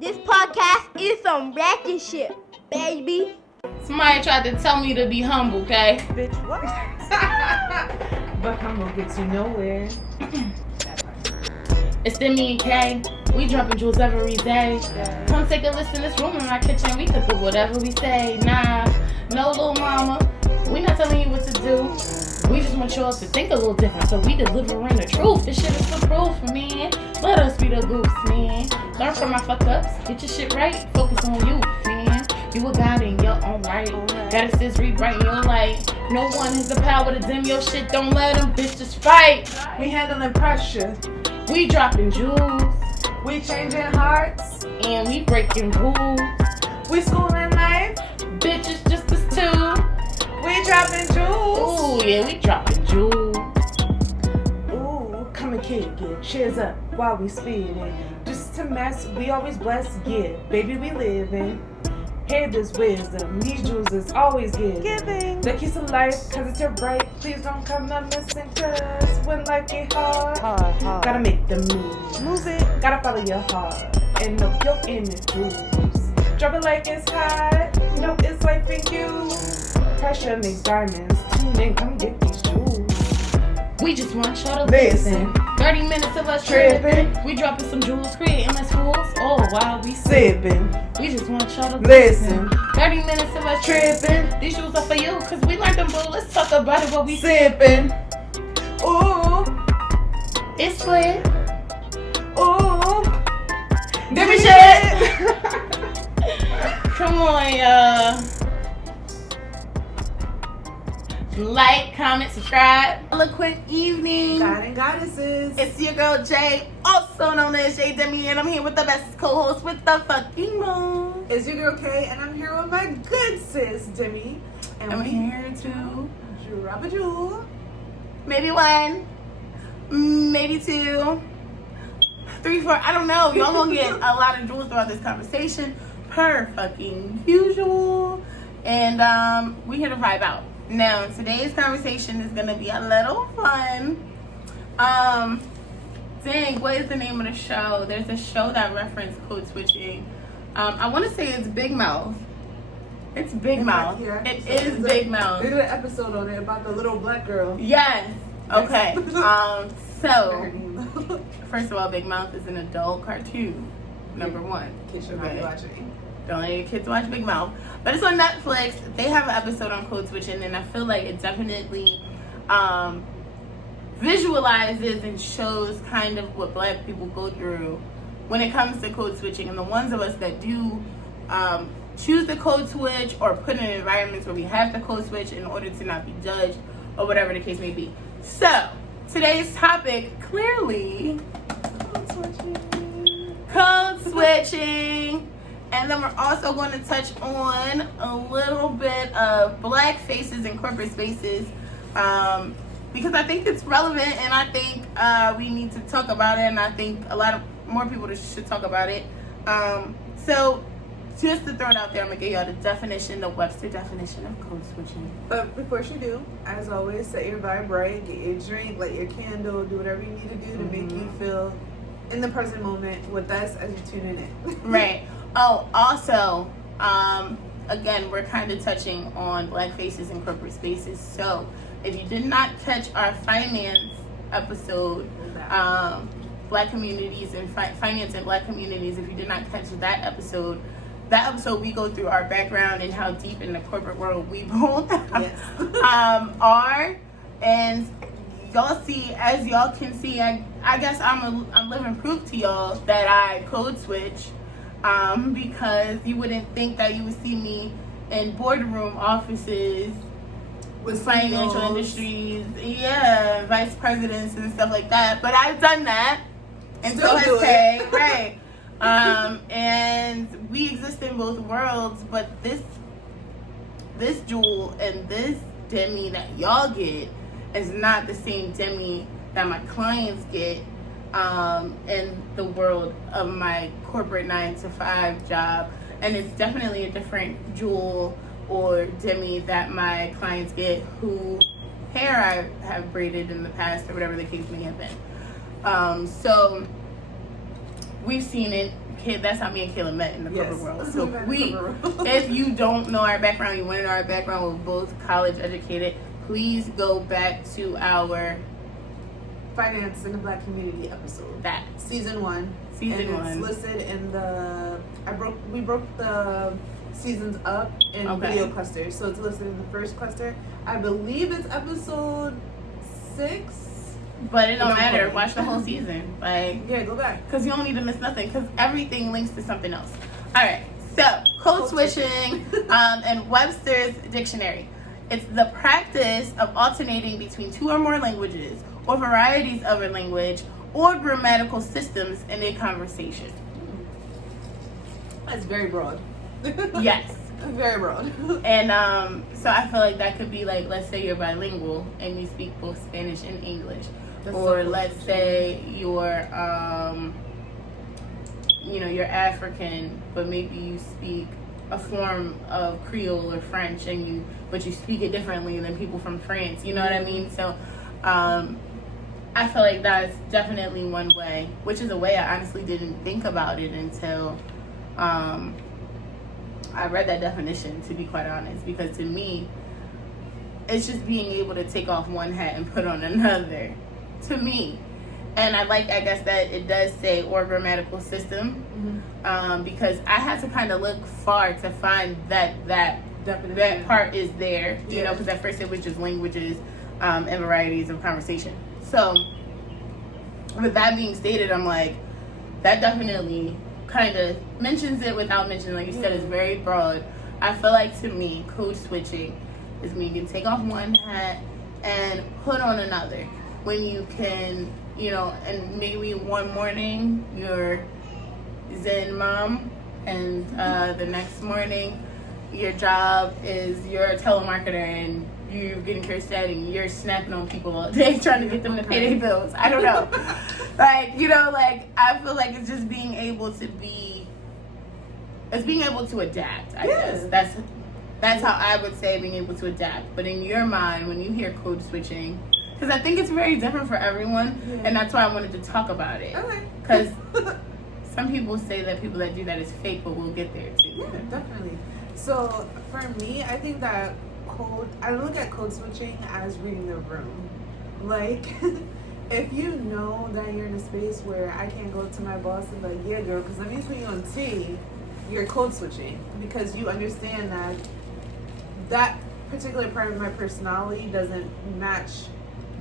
This podcast is some ratchet shit, baby. Somebody tried to tell me to be humble, okay? Bitch, what? But humble gets you nowhere. It's Demi and Kay. We dropping jewels every day. Come take a listen. This room in my kitchen. We could do whatever we say. Nah, no little mama. We not telling you what to do. We just want y'all to think a little different. So we delivering the truth. This shit is the proof, man. Let us be the goose, man. Learn from my fuck ups. Get your shit right. Focus on you, man. You a god in your own right. Gotta sis rewrite your life. No one has the power to dim your shit. Don't let them bitches fight. We handling pressure. We dropping jewels. We changing hearts. And we breaking rules. We schooling life. Bitches just as two. We dropping jewels. Ooh, yeah, we dropping jewels. Ooh, come and kick it. Cheers up while we speeding. Just to mess, we always blessed. Yeah, baby, we living. Hear this wisdom. These jewels is always giving. The kiss of life, cause it's your right. Please don't come up missing, cause when life get hard. Gotta make the move it. Gotta follow your heart and know your inner jewels. Drop it like it's hot. Know it's life in you. Pressure makes diamonds. Tune in, come get these jewels. We just want y'all to Listen. 30 minutes of us tripping. We dropping some jewels, creating less fools. Oh, while we Sipping. We just want y'all to Listen. 30 minutes of us tripping. These jewels are for you, cause we like them, boo. Let's talk about it, what we Sipping. Ooh. It's lit. Ooh. Give me shit. Come on, y'all. Like, comment, subscribe. Eloquent evening. God and goddesses. It's your girl Jay, also known as Jay Demi, and I'm here with the best co-host with the fucking moon. It's your girl Kay, and I'm here with my good sis Demi. And I'm we're here to drop a jewel. maybe one, maybe two, three, four. I don't know. Y'all gonna get a lot of jewels throughout this conversation, per fucking usual. And we here to vibe out. Now, today's conversation is gonna be a little fun. Dang, what is the name of the show? There's a show that referenced code switching. I want to say it's Big Mouth. It's Big Mouth. Yeah. It is Big Mouth. They did an episode on it about the little black girl. Yes. Okay. So first of all, Big Mouth is an adult cartoon. Number one. Kids should be watching. Don't let your kids watch Big Mouth. But it's on Netflix. They have an episode on code switching, and I feel like it definitely visualizes and shows kind of what black people go through when it comes to code switching. And the ones of us that do choose the code switch or put in environments where we have to code switch in order to not be judged or whatever the case may be. So, today's topic, clearly, code switching. And then we're also going to touch on a little bit of black faces in corporate spaces because I think it's relevant and I think we need to talk about it, and I think a lot of more people should talk about it. So just to throw it out there, I'm going to give y'all the definition, the Webster definition of code switching. But before you do, as always, set your vibe right, get your drink, light your candle, do whatever you need to do to make you feel in the present moment with us as you tune in. Right. Oh, also, again, we're kind of touching on black faces in corporate spaces. So, if you did not catch our finance episode, black communities and finance in black communities, if you did not catch that episode we go through our background and how deep in the corporate world we both are. And y'all see, as y'all can see, I guess I'm living proof to y'all that I code switch. Because you wouldn't think that you would see me in boardroom offices with financial industries, vice presidents and stuff like that. But I've done that, and so has Kay, right? And we exist in both worlds. But this jewel and this Demi that y'all get is not the same Demi that my clients get. In the world of my corporate 9-to-5 job, and it's definitely a different jewel or Demi that my clients get who hair I have braided in the past or whatever the case may have been. So we've seen it that's how me and Kayla met in the Yes. corporate world. So We met in the corporate world. if you don't know our background, you want to know our background, we're both college educated. Please go back to our Finance in the Black Community episode. that Season 1. season and 1. It's listed in the. We broke the seasons up in Okay. video clusters, so it's listed in the first cluster. I believe it's episode 6. But it don't No, matter. okay. Watch the whole season, like, Yeah, go back. because you don't need to miss nothing. Because everything links to something else. All right. So code switching, and Webster's dictionary. It's the practice of alternating between two or more languages or varieties of a language or grammatical systems in a conversation. That's very broad. Yes. Very broad. And so I feel like that could be like, let's say you're bilingual and you speak both Spanish and English. That's Or so cool. let's say you're you're African, but maybe you speak a form of Creole or French, but you speak it differently than people from France. You know what I mean? So I feel like that's definitely one way, which is a way I honestly didn't think about it until I read that definition, to be quite honest, because to me, it's just being able to take off one hat and put on another, to me. And I guess that it does say or grammatical system, because I had to kind of look far to find that Definition. part is there, you Yeah. know, because at first it was just languages and varieties of conversation. So with that being stated, I'm like, that definitely kind of mentions it without mentioning, like you said, it's very broad. I feel like, to me, code switching is when you can take off one hat and put on another. When you can, and maybe one morning you're Zen mom, and the next morning your job is you're a telemarketer and you're getting cursed at and you're snapping on people all day trying to get them to pay their bills. I don't know. I feel like it's just being able to adapt, I guess. That's how I would say, being able to adapt. But in your mind, when you hear code switching, because I think it's very different for everyone, and that's why I wanted to talk about it. Okay. Because some people say that people that do that is fake, but we'll get there too. Yeah, definitely. So for me, I think that I look at code switching as reading the room. Like, if you know that you're in a space where I can't go to my boss and be like, yeah, girl, because let me put you on T, you're code switching because you understand that particular part of my personality doesn't match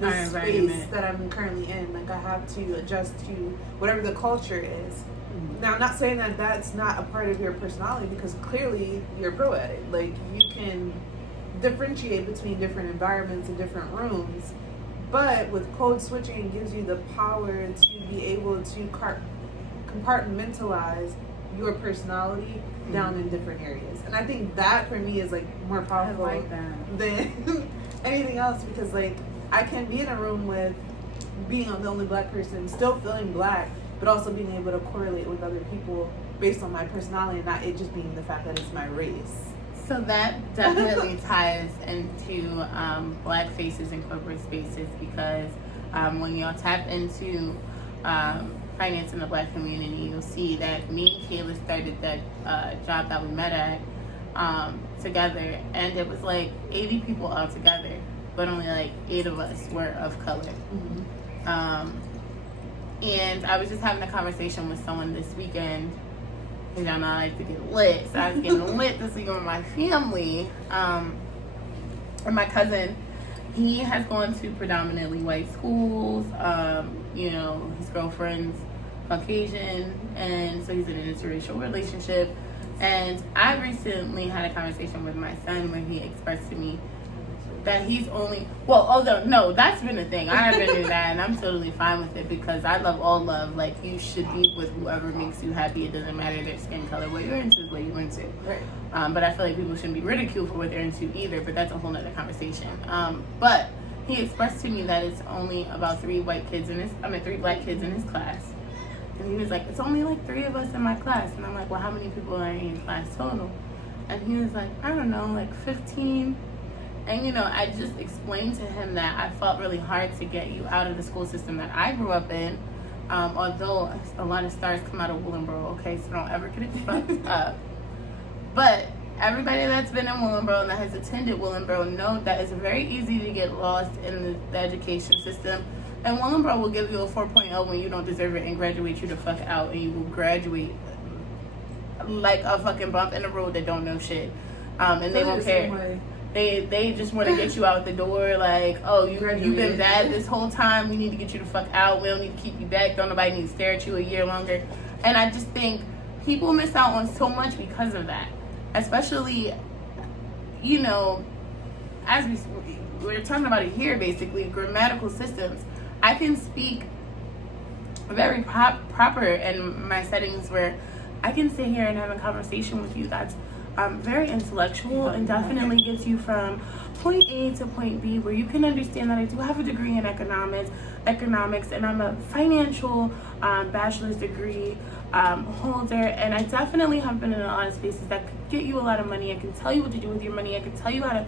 the Our space environment. that I'm currently in. Like, I have to adjust to whatever the culture is. Now, I'm not saying that that's not a part of your personality, because clearly you're pro at it. Like, you can differentiate between different environments and different rooms. But with code switching, it gives you the power to be able to compartmentalize your personality down in different areas. And I think that for me is like more powerful than anything else, because like I can be in a room with being the only black person, still feeling black, but also being able to correlate with other people based on my personality, and not it just being the fact that it's my race. So that definitely ties into black faces in corporate spaces, because when y'all tap into finance in the black community, you'll see that me and Kayla started that job that we met at together, and it was like 80 people all together, but only like 8 of us were of color. And I was just having a conversation with someone this weekend, because y'all know I like to get lit, so I was getting lit this weekend with my family. And my cousin, he has gone to predominantly white schools. His girlfriend's Caucasian, and so he's in an interracial relationship. And I recently had a conversation with my son where he expressed to me that he's only, that's been a thing. I haven't do that, and I'm totally fine with it, because I love all love. Like, you should be with whoever makes you happy. It doesn't matter their skin color. What you're into is what you're into. Right. But I feel like people shouldn't be ridiculed for what they're into either, but that's a whole nother conversation. But he expressed to me that it's only about 3 black kids in his class. And he was like, it's only like 3 of us in my class. And I'm like, well, how many people are in your class total? And he was like, I don't know, like 15. And, I just explained to him that I fought really hard to get you out of the school system that I grew up in, Although a lot of stars come out of Willingboro, okay, so don't ever get it fucked up. But everybody that's been in Willingboro and that has attended Willingboro know that it's very easy to get lost in the education system. And Willingboro will give you a 4.0 when you don't deserve it and graduate you the fuck out, and you will graduate like a fucking bump in the road that don't know shit. And they won't care. They just want to get you out the door, like, oh, you've been bad this whole time, we need to get you the fuck out, we don't need to keep you back, don't nobody need to stare at you a year longer. And I just think people miss out on so much because of that. Especially, you know, as we're talking about it here, basically, grammatical systems. I can speak very proper in my settings where I can sit here and have a conversation with you that's very intellectual and definitely gets you from point A to point B, where you can understand that I do have a degree in economics, and I'm a financial bachelor's degree holder, and I definitely have been in a lot of spaces that could get you a lot of money. I can tell you what to do with your money. I can tell you how to,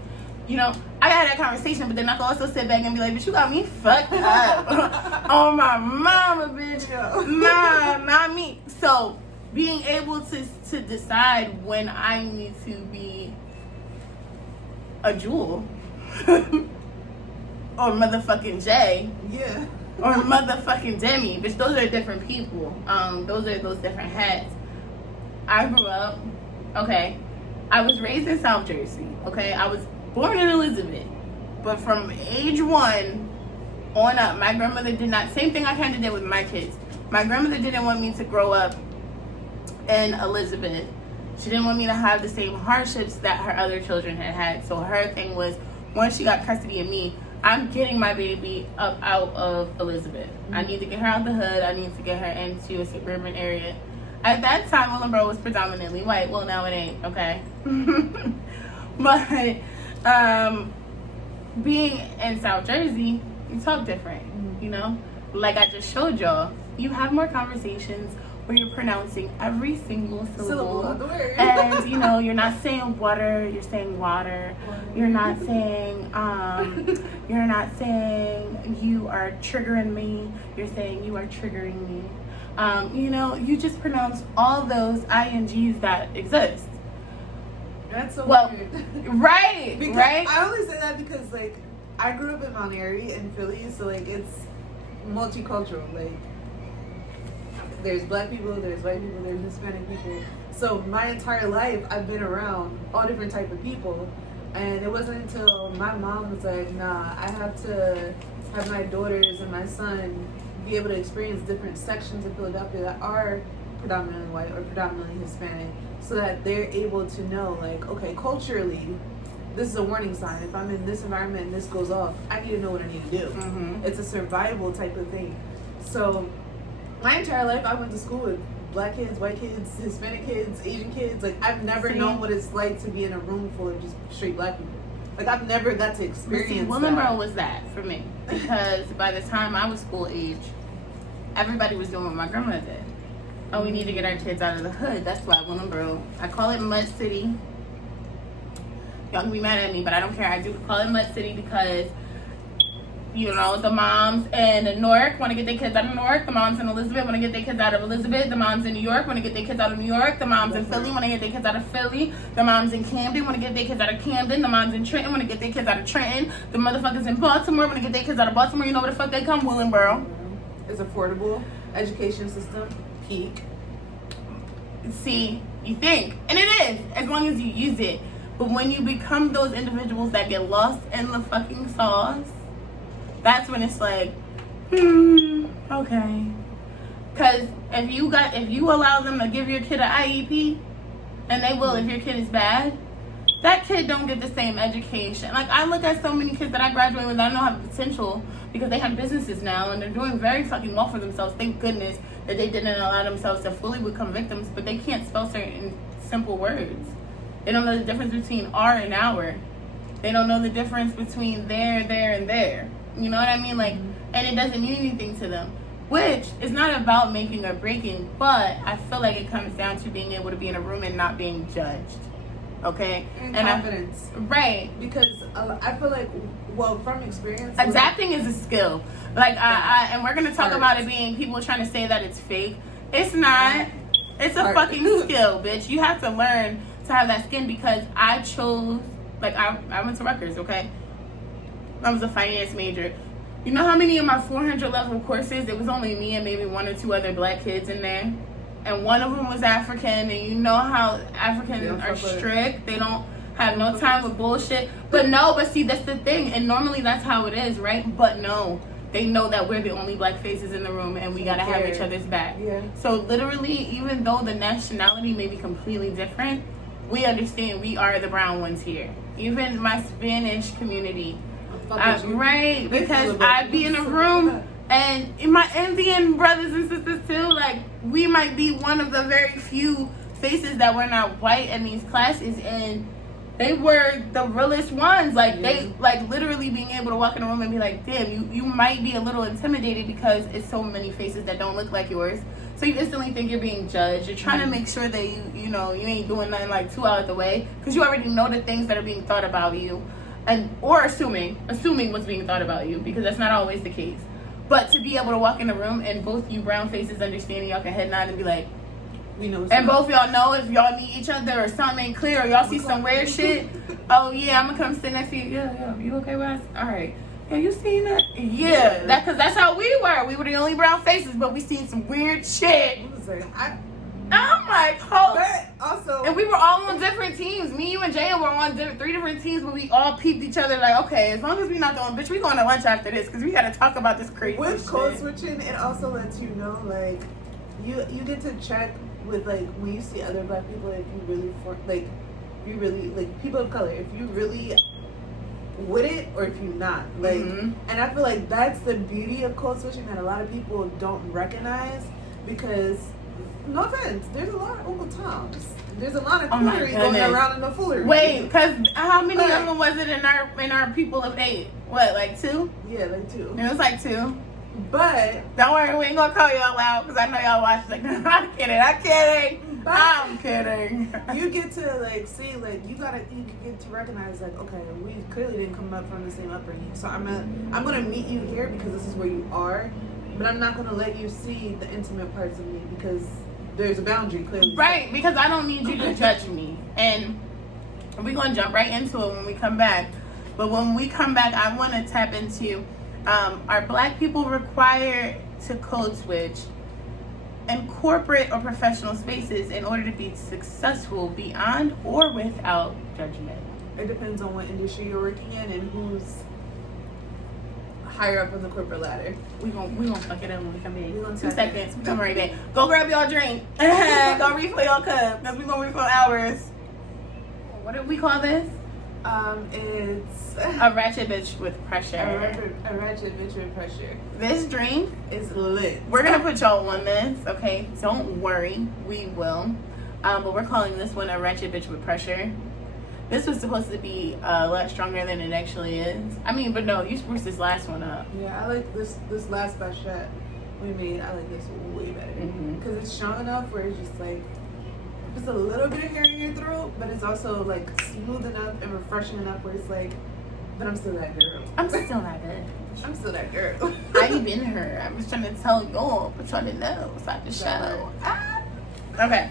you know, I had that conversation, but then I can also sit back and be like, bitch, you got me fucked up. Oh my mama, bitch. Nah, not me. So being able to decide when I need to be a Jewel or motherfucking Jay, yeah, or motherfucking Demi, bitch, those are different people. Those are those different hats. I grew up, okay, I was raised in South Jersey, okay, I was born in Elizabeth, but from age 1 on up, my grandmother did not, same thing I kind of did with my kids. My grandmother didn't want me to grow up in Elizabeth. She didn't want me to have the same hardships that her other children had. So her thing was, once she got custody of me, I'm getting my baby up out of Elizabeth. Mm-hmm. I need to get her out the hood. I need to get her into a suburban area. At that time, Willingboro was predominantly white. Well, now it ain't, okay? But being in South Jersey, you talk different, you know? Like I just showed y'all, you have more conversations where you're pronouncing every single syllable of the word. And you know, you're not saying water, you're saying water. You're not saying you are triggering me, you're saying you are triggering me. You know, you just pronounce all those INGs that exist. That's so weird. Right, because right. I only say that because, like, I grew up in Mount Airy in Philly, so, like, it's multicultural. Like, there's black people, there's white people, there's Hispanic people. So my entire life, I've been around all different type of people. And it wasn't until my mom was like, nah, I have to have my daughters and my son be able to experience different sections of Philadelphia that are predominantly white or predominantly Hispanic, so that they're able to know, like, okay, culturally, this is a warning sign. If I'm in this environment and this goes off, I need to know what I need to do. Mm-hmm. It's a survival type of thing. So my entire life, I went to school with black kids, white kids, Hispanic kids, Asian kids. Like, I've never known what it's like to be in a room full of just straight black people. Like, I've never got to experience Willingboro was that for me. Because by the time I was school age, everybody was doing what my grandma did. Oh, we need to get our kids out of the hood. That's why Willingboro, I call it Mud City. Y'all can be mad at me, but I don't care. I do call it Mud City because, you know, the moms in Newark want to get their kids out of Newark. The moms in Elizabeth want to get their kids out of Elizabeth. The moms in New York want to get their kids out of New York. The moms in Philly want to get their kids out of Philly. The moms in Camden want to get their kids out of Camden. The moms in Trenton want to get their kids out of Trenton. The motherfuckers in Baltimore want to get their kids out of Baltimore. You know where the fuck they come? Willingboro. It's affordable. Education system, peak. See, you think. And it is, as long as you use it. But when you become those individuals that get lost in the fucking sauce, that's when it's like, okay. Because if you allow them to give your kid an IEP, and they will if your kid is bad, that kid don't get the same education. Like, I look at so many kids that I graduate with that I know have potential because they have businesses now and they're doing very fucking well for themselves. Thank goodness that they didn't allow themselves to fully become victims, but they can't spell certain simple words. They don't know the difference between R and our. They don't know the difference between there, and there. You know what I mean? Like, and it doesn't mean anything to them. Which is not about making or breaking, but I feel like it comes down to being able to be in a room and not being judged. okay? And confidence. Right. Because I feel like, well, from experience, adapting is a skill. Like, and we're gonna talk Art. about it being people trying to say that it's fake. It's not. It's a Art. fucking skill, bitch. You have to learn to have that skin because I chose, like, I went to Rutgers, okay? I was a finance major. You know how many of my 400 level courses, it was only me and maybe one or two other black kids in there? And one of them was African, and you know how Africans are strict. They don't have no time with bullshit. But see, that's the thing. And normally that's how it is, right? But no. They know that we're the only black faces in the room and we gotta have each other's back. Yeah. So literally, even though the nationality may be completely different, we understand we are the brown ones here. Even my Spanish community. Right, because I be in a room and my Indian brothers and sisters too, like, we might be one of the very few faces that were not white in these classes, and they were the realest ones. Like, they, like, literally being able to walk in a room and be like, damn, you might be a little intimidated because it's so many faces that don't look like yours. So you instantly think you're being judged. You're trying to make sure that you know, you ain't doing nothing like too out of the way because you already know the things that are being thought about you. Or assuming what's being thought about you, because that's not always the case. But to be able to walk in the room and both you brown faces understanding, y'all can head nod and be like, we know. And both y'all know if y'all need each other or something ain't clear or y'all see some weird shit. Oh yeah, I'm gonna come sit next to you. Yeah, you okay with us? All right. Yeah, you seen that? Yeah, because that's how we were. We were the only brown faces, but we seen some weird shit. I'm like, oh. But also, and we were all on different teams. Me, you, and Jay were on 3 different teams, but we all peeped each other like, okay, as long as we not going, bitch, we going to lunch after this because we got to talk about this crazy with shit. code switching, it also lets you know, like, you get to check with, like, when you see other black people, if you really, like, people of color, if you really with it or if you're not. Like, and I feel like that's the beauty of code switching that a lot of people don't recognize because, no offense, there's a lot of Uncle Toms. There's a lot of foolery going around in the foolery. Wait, because how many of them was it in our people of 8? What, like 2? Yeah, like 2. It was like 2. But don't worry, we ain't gonna call y'all out because I know y'all watch. Like, I'm kidding. I'm kidding. You get to like see, like you get to recognize, like, okay, we clearly didn't come up from the same upbringing. So I'm gonna meet you here because this is where you are, but I'm not gonna let you see the intimate parts of me because there's a boundary clearly. Right, because I don't need you to judge me, and we're gonna jump right into it when we come back. But when we come back, I want to tap into. Are black people required to code switch in corporate or professional spaces in order to be successful beyond or without judgment? It depends on what industry you're working in and who's higher up on the corporate ladder. We gonna fuck it up when we come in. 2 seconds. We come right back. Go grab your drink. Go refill your cup because we gonna refill ours. What do we call this? It's a ratchet bitch with pressure. A ratchet bitch with pressure. This drink is lit. We're gonna put y'all on this, okay? Don't worry, we will. But we're calling this one a ratchet bitch with pressure. This was supposed to be a lot stronger than it actually is. I mean, but no, you spruced this last one up. Yeah, I like this last batch that we made. I like this way better because it's strong enough where it's just like. Just a little bit of hair in your throat, but it's also like smooth enough and refreshing enough where it's like, but I'm still that girl. I'm still that bitch. I'm still that girl. I ain't been her. I'm just trying to tell y'all, but trying to know so I can show. Okay.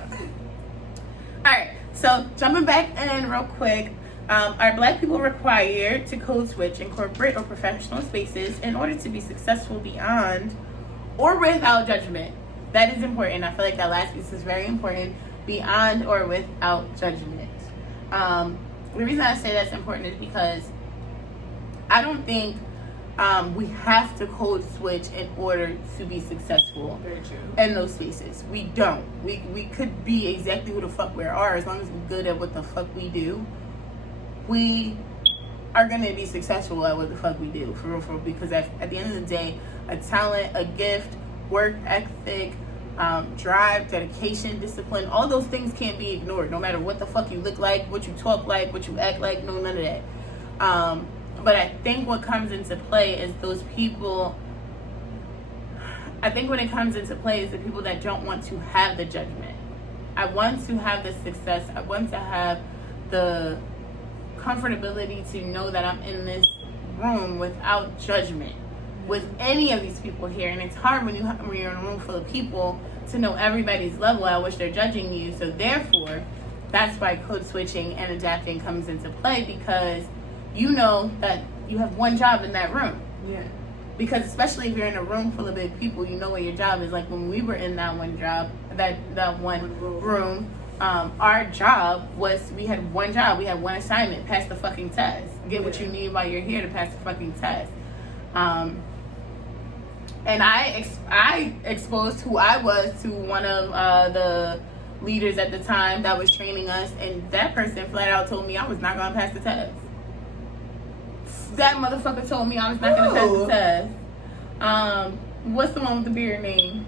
Alright, so jumping back in real quick, are black people required to code switch in corporate or professional spaces in order to be successful beyond or without judgment? That is important. I feel like that last piece is very important. Beyond or without judgment. The reason I say that's important is because I don't think we have to code switch in order to be successful in those spaces. We don't. We could be exactly who the fuck we are as long as we're good at what the fuck we do. We are going to be successful at what the fuck we do, for real, because at the end of the day, a talent, a gift, work ethic, drive, dedication, discipline, all those things can't be ignored no matter what the fuck you look like, what you talk like, what you act like, no, none of that. But I think what comes into play is those people, I think when it comes into play is the people that don't want to have the judgment. I want to have the success. I want to have the comfortability to know that I'm in this room without judgment with any of these people here. And it's hard when you're in a room full of people to know everybody's level at which they're judging you. So therefore, that's why code switching and adapting comes into play, because you know that you have one job in that room. Yeah. Because especially if you're in a room full of big people, you know what your job is. Like when we were in that one job, that one room, our job was, we had one job, we had one assignment: pass the fucking test. Get what you need while you're here to pass the fucking test. And I exposed who I was to one of the leaders at the time that was training us, and that person flat out told me I was not gonna pass the test. That motherfucker told me I was not gonna pass the test. What's the one with the beard name?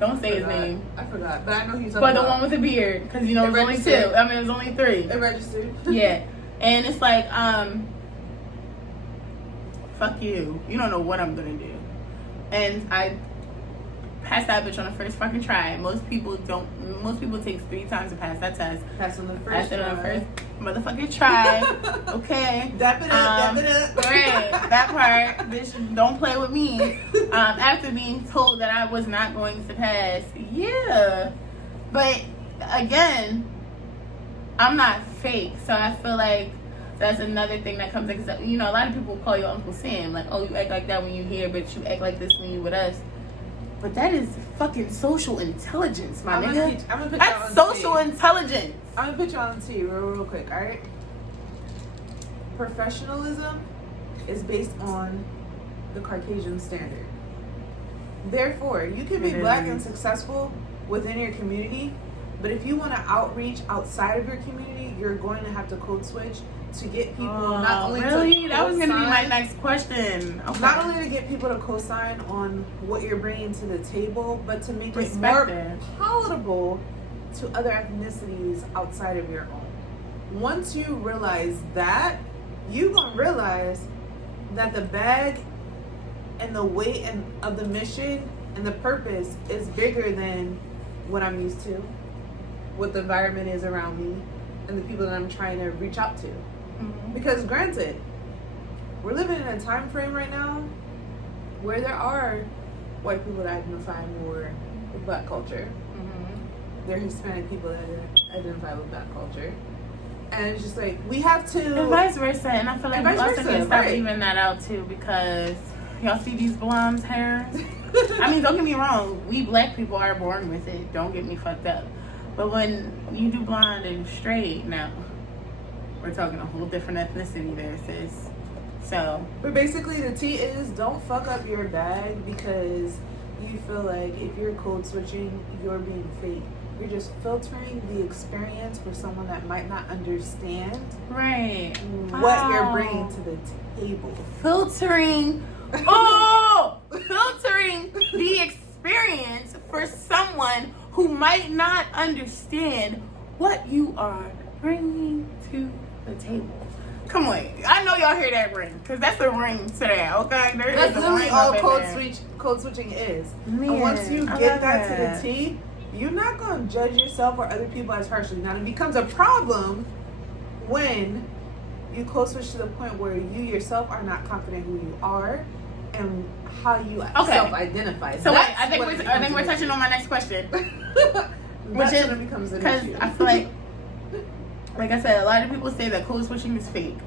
Don't say his name. I forgot, but I know he's. But the one with the beard, because you know there's only two. I mean, there's only three. It registered. Yeah, and it's like, fuck you. You don't know what I'm gonna do. And I passed that bitch on the first fucking try. Most people take 3 times to pass that test. Pass on the first. Pass it on the first motherfucking try. Okay. Dap it up, dap it up. Right, that part. Bitch, don't play with me. After being told that I was not going to pass. Yeah. But again, I'm not fake. So I feel like that's another thing that comes in. Cause, you know, a lot of people call you Uncle Sam. Like, oh, you act like that when you're here, but you act like this when you with us. But that is fucking social intelligence, my nigga. I'm gonna put that's social intelligence. I'm gonna put you on the T real quick, alright? Professionalism is based on the Caucasian standard. Therefore, you can be black and successful within your community, but if you want to outreach outside of your community, you're going to have to code switch to get people not only to that was going to be my next question. Okay. Not only to get people to co-sign on what you're bringing to the table, but to make it more palatable to other ethnicities outside of your own. Once you realize that, you're going to realize that the bag and the weight of the mission and the purpose is bigger than what I'm used to, what the environment is around me, and the people that I'm trying to reach out to. Mm-hmm. Because granted, we're living in a time frame right now where there are white people that identify more with black culture. Mm-hmm. There are Hispanic people that identify with black culture. And it's just like, we have to... And vice versa. And I feel like we also need to start leaving that out too, because y'all see these blonde hairs? I mean, don't get me wrong. We black people are born with it. Don't get me fucked up. But when you do blonde and straight, now we're talking a whole different ethnicity there, sis. So, but basically the T is, don't fuck up your bag because you feel like if you're code switching, you're being fake. You're just filtering the experience for someone that might not understand what you're bringing to the table. Filtering the experience for someone who might not understand what you are bringing to the table. Come on, I know y'all hear that ring, because that's a ring today, okay? That's literally all code switching is. Man, and once you get that to the T, you're not going to judge yourself or other people as harshly. Now, it becomes a problem when you code switch to the point where you yourself are not confident who you are and how you self-identify. So wait, I think we're touching on my next question. Which is because I feel like I said, a lot of people say that code switching is fake,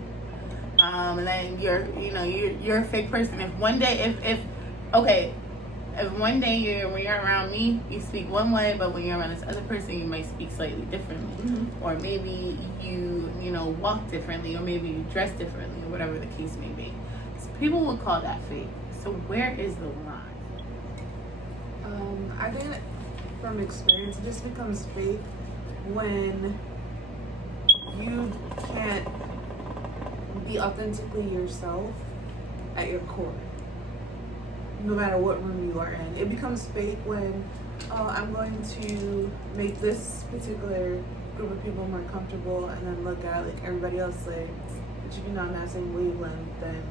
and then you're a fake person. If one day, if one day when you're around me, you speak one way, but when you're around this other person, you might speak slightly differently, mm-hmm. or maybe you walk differently, or maybe you dress differently, or whatever the case may be. So people will call that fake. So where is the line? I think from experience, it just becomes fake when you can't be authentically yourself at your core, no matter what room you are in. It becomes fake when I'm going to make this particular group of people more comfortable, and then look at like everybody else like, but you're not on that same wavelength, then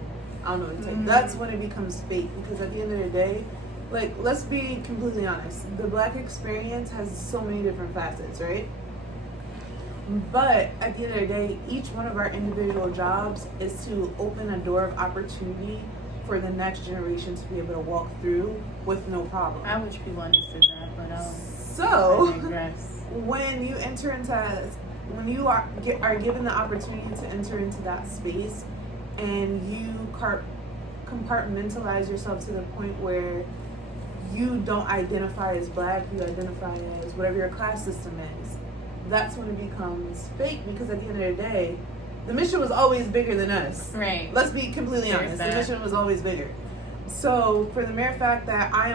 I don't know what to take. That's when it becomes fake, because at the end of the day, like, let's be completely honest, the black experience has so many different facets, right? But at the end of the day, each one of our individual jobs is to open a door of opportunity for the next generation to be able to walk through with no problem. I wish people understood that, but I So, digress. when you enter into, when you are given the opportunity to enter into that space, and you compartmentalize yourself to the point where you don't identify as black, you identify as whatever your class system is, that's when it becomes fake, because at the end of the day, the mission was always bigger than us. Right. Let's be completely honest. The mission was always bigger. So for the mere fact that I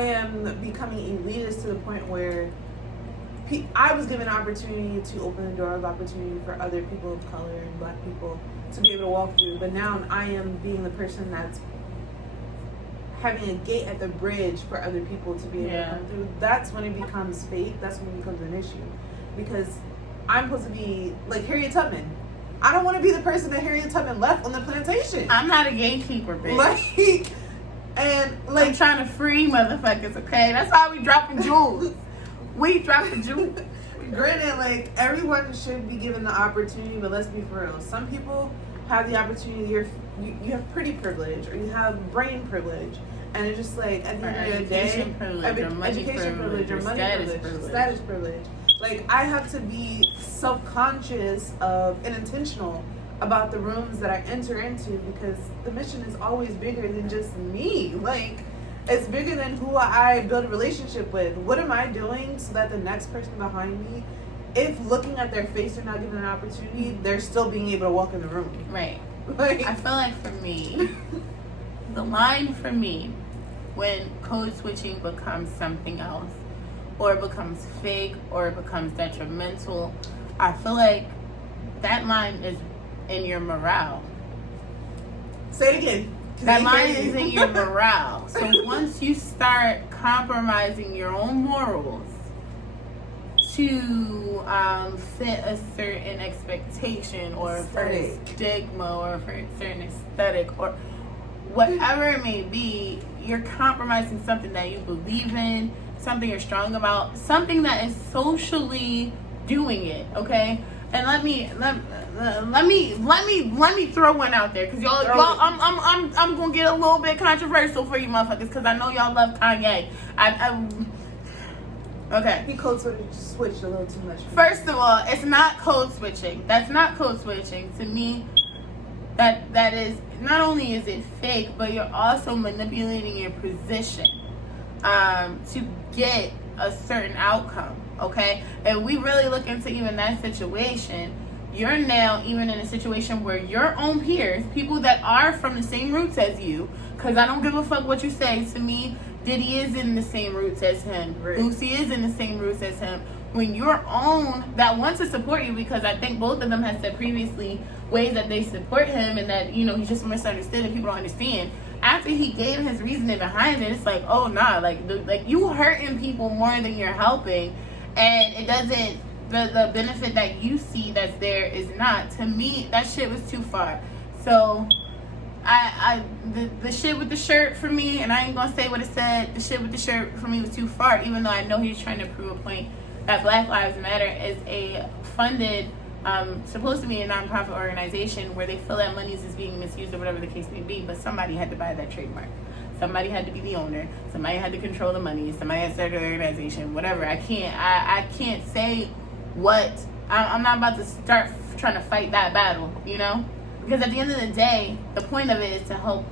am becoming elitist to the point where I was given an opportunity to open the door of opportunity for other people of color and black people to be able to walk through, but now I am being the person that's having a gate at the bridge for other people to be able to come through. That's when it becomes fake. That's when it becomes an issue, because I'm supposed to be like Harriet Tubman. I don't want to be the person that Harriet Tubman left on the plantation. I'm not a gatekeeper, bitch. I'm trying to free motherfuckers, okay? That's why we dropping jewels. We dropping jewels. Granted, like, everyone should be given the opportunity, but let's be for real. Some people have the opportunity. You have pretty privilege, or you have brain privilege, and it's just like at the end of the day, education privilege, or money privilege, status privilege. Like, I have to be self-conscious of and intentional about the rooms that I enter into, because the mission is always bigger than just me. Like, it's bigger than who I build a relationship with. What am I doing so that the next person behind me, if looking at their face they're not given an opportunity, they're still being able to walk in the room? Right. Like, I feel like for me, the line for me, when code switching becomes something else, or it becomes fake, or it becomes detrimental, I feel like that line is in your morale. Say it again. That line is in your morale. So once you start compromising your own morals to fit a certain expectation, or for a stigma, or for a certain aesthetic, or whatever it may be, you're compromising something that you believe in, something you're strong about, something that is socially doing it, okay? And let me throw one out there, because y'all I'm gonna get a little bit controversial for you motherfuckers, because I know y'all love Kanye. Okay. He code switched a little too much. First of all, it's not code switching. That's not code switching. To me, that is, not only is it fake, but you're also manipulating your position to get a certain outcome. Okay, and we really look into even that situation. You're now even in a situation where your own peers, people that are from the same roots as you, because I don't give a fuck what you say. To me, Diddy is in the same roots as him. Right. Boosie is in the same roots as him. When your own that want to support you, because I think both of them have said previously ways that they support him, and that, you know, he's just misunderstood and people don't understand. After he gave his reasoning behind it, it's like, oh nah, like you hurting people more than you're helping. And it doesn't, the benefit that you see that's there is not. To me, that shit was too far. So, the shit with the shirt for me, and I ain't gonna say what it said, the shit with the shirt for me was too far, even though I know he's trying to prove a point that Black Lives Matter is a funded, supposed to be a nonprofit organization where they feel that money is being misused or whatever the case may be, but somebody had to buy that trademark. Somebody had to be the owner. Somebody had to control the money. Somebody had to start an organization. Whatever. I can't say what. I'm not about to start trying to fight that battle, you know? Because at the end of the day, the point of it is to help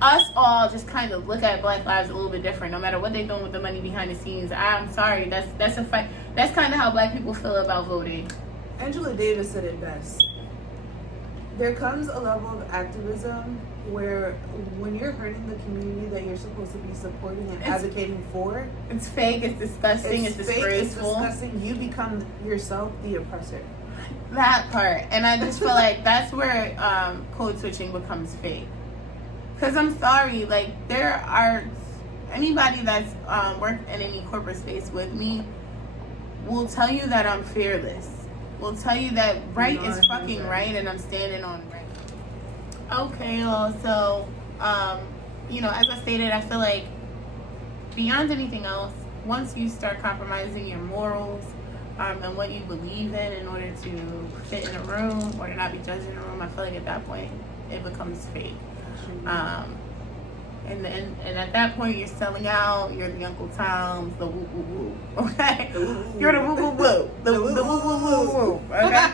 us all just kind of look at Black lives a little bit different, no matter what they're doing with the money behind the scenes. I'm sorry. That's a fight. That's kind of how Black people feel about voting. Angela Davis said it best. There comes a level of activism where when you're hurting the community that you're supposed to be supporting and advocating for, it's fake, it's disgusting, it's disgraceful. It's disgusting. You become yourself the oppressor. That part. And I just feel like that's where code switching becomes fake. Because I'm sorry, like, there are anybody that's worked in any corporate space with me will tell you that I'm fearless. Will tell you that right is fucking right, and I'm standing on right. Okay, well, so, you know, as I stated, I feel like beyond anything else, once you start compromising your morals and what you believe in order to fit in a room or to not be judged in a room, I feel like at that point it becomes fake. And at that point you're selling out. You're the Uncle Toms, the woo woo woo. Okay, you're the woo woo woo, the woo woo woo woo. Okay.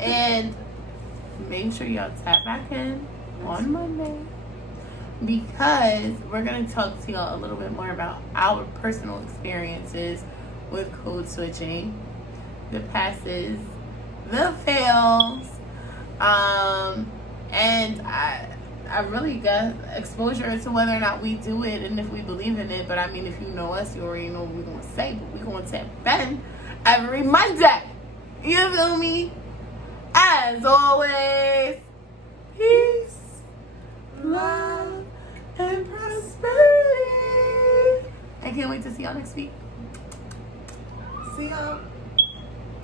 And make sure y'all tap back in on Monday, because we're going to talk to y'all a little bit more about our personal experiences with code switching, the passes, the fails, and I really got exposure to whether or not we do it and if we believe in it. But I mean, if you know us, you already know what we're going to say, but we're going to tap Ben every Monday. You feel me? As always, peace, love, and prosperity. I can't wait to see y'all next week. See y'all.